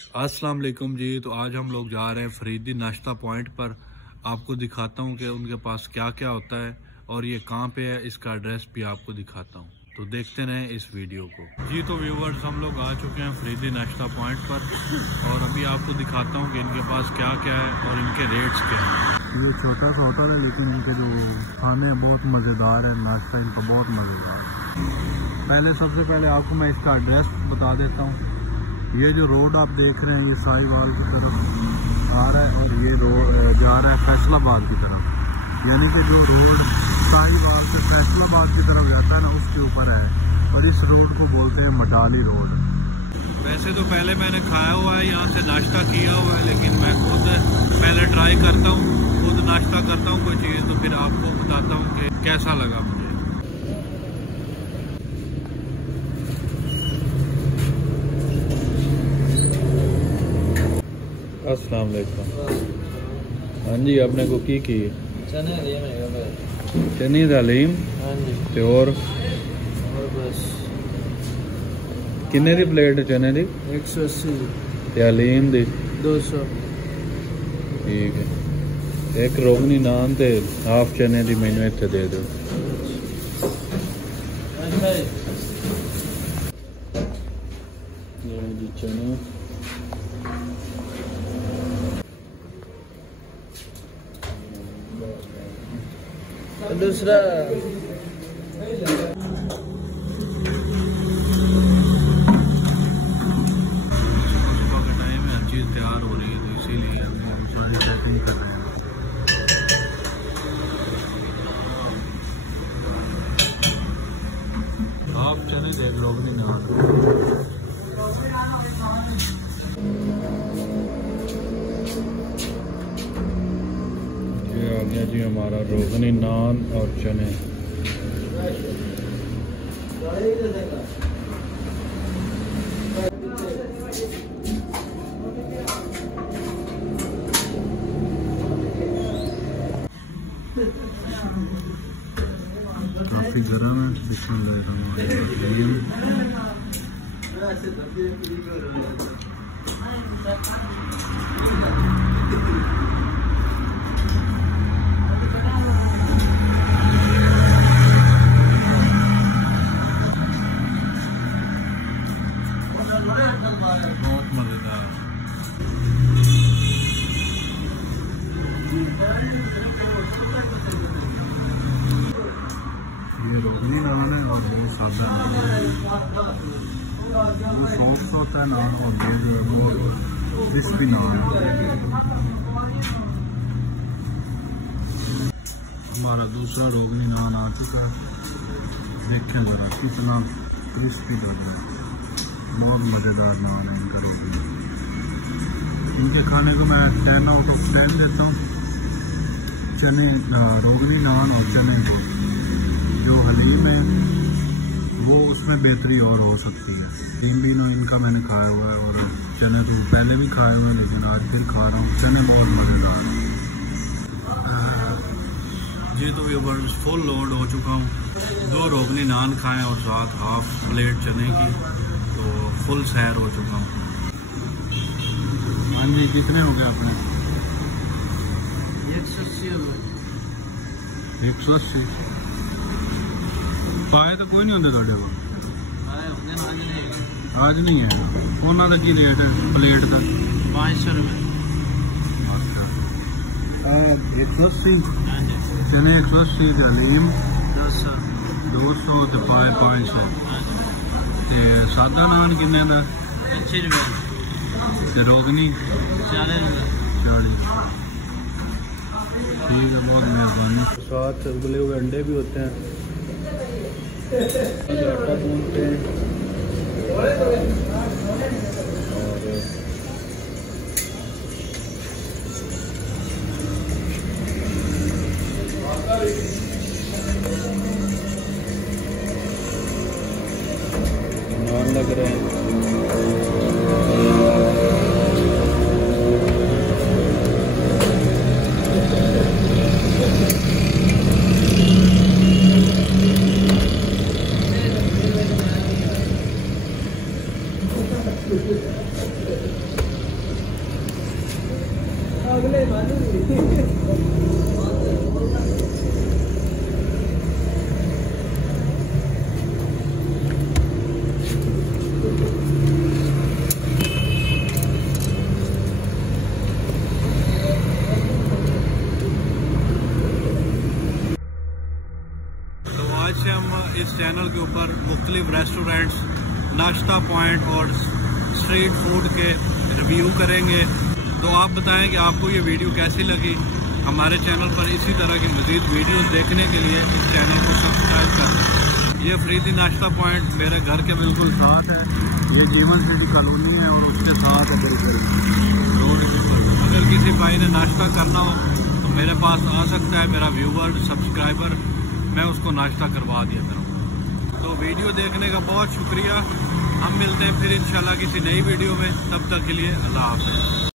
अस्सलाम वालेकुम जी। तो आज हम लोग जा रहे हैं फरीदी नाश्ता पॉइंट पर। आपको दिखाता हूँ कि उनके पास क्या क्या होता है और ये कहाँ पे है, इसका एड्रेस भी आपको दिखाता हूँ। तो देखते रहें इस वीडियो को जी। तो व्यूवर्स, हम लोग आ चुके हैं फरीदी नाश्ता पॉइंट पर और अभी आपको दिखाता हूँ कि इनके पास क्या क्या है और इनके रेट्स क्या हैं। ये छोटा सा होटल है लेकिन इनके जो खाने बहुत मज़ेदार है, नाश्ता इनका बहुत मज़ेदार है। सबसे पहले आपको मैं इसका एड्रेस बता देता हूँ। ये जो रोड आप देख रहे हैं ये साहिवाल की तरफ आ रहा है और ये रोड जा रहा है फैसलाबाद की तरफ, यानी कि जो रोड साहिवाल से फैसलाबाद की तरफ जाता है ना, उसके ऊपर है और इस रोड को बोलते हैं मडाली रोड। वैसे तो पहले मैंने खाया हुआ है, यहाँ से नाश्ता किया हुआ है, लेकिन मैं खुद पहले ट्राई करता हूँ, खुद नाश्ता करता हूँ कोई चीज़, तो फिर आपको बताता हूँ कि कैसा लगा मुझे। अस्सलाम वालेकुम। हाँ जी, आपने को की चने दालीम ते और बस किन्ने दी प्लेट चने दी? 180 ते हलीम दी 200। ठीक है, एक रोगनी नान ते हाफ चने दी मैनू इत्थे दे दो। जी चने दूसरा सुबह के टाइम में हर चीज़ तैयार हो रही है, तो इसीलिए हम सारी सेटिंग कर रहे हैं। हाफ चने देख लोग नहीं नान। ये आ गया जी हमारा रोगनी नान और चने। काफी गर्म है, बहुत मजेदार। ये रोगनी नान है और ये सादा नान है। वो सॉफ्ट होता है नान और क्रिस्पी नान है। हमारा दूसरा रोगनी नान आ चुका है, देखें जरा कितना क्रिस्पी लग रहा है। बहुत मज़ेदार नान है इनका। इनके खाने को मैं 10 आउट ऑफ 10 देता हूँ। चने रोगनी नान और चने को जो हलीम है वो उसमें बेहतरी और हो सकती है। हलीम भी इनका मैंने खाया हुआ है और चने तो पहले भी खाए हुए हैं, लेकिन आज फिर खा रहा हूँ। चने बहुत मज़ेदार है जी। तो ये बर्ड फुल लोड हो चुका हूँ। 2 रोगनी नान खाएँ और साथ हाफ प्लेट चने की, तो फुल सैर हो चुका हूँ। हाँ जी, कितने हो गए अपने? 180 पाए तो कोई नहीं होंगे थोड़े को? आज नहीं है। उन्होंने की रेट है प्लेट का? 500 रुपये। 180 चने, 180 हलीम 200 तो पाए 500। सादा नान किन्ने का? 80 रुपये। रोगनी 40 रुपये। ठीक है, बहुत मेहरबानी। साथ उबले हुए अंडे भी होते हैं। आटा गूंदते हैं और नान लग रहे हैं। आज से हम इस चैनल के ऊपर मुख्तलिफ रेस्टोरेंट्स, नाश्ता पॉइंट और स्ट्रीट फूड के रिव्यू करेंगे। तो आप बताएं कि आपको ये वीडियो कैसी लगी। हमारे चैनल पर इसी तरह की मज़ीद वीडियोस देखने के लिए इस चैनल को सब्सक्राइब करें। ये फरीदी नाश्ता पॉइंट मेरे घर के बिल्कुल साथ है। ये जीवन सिटी कॉलोनी है और उसके साथ रोड के ऊपर। अगर किसी भाई ने नाश्ता करना हो तो मेरे पास आ सकता है। मेरा व्यूवर, सब्सक्राइबर, मैं उसको नाश्ता करवा दिया करूँगा। तो वीडियो देखने का बहुत शुक्रिया। हम मिलते हैं फिर इंशाल्लाह किसी नई वीडियो में। तब तक के लिए अल्लाह हाफ़िज़।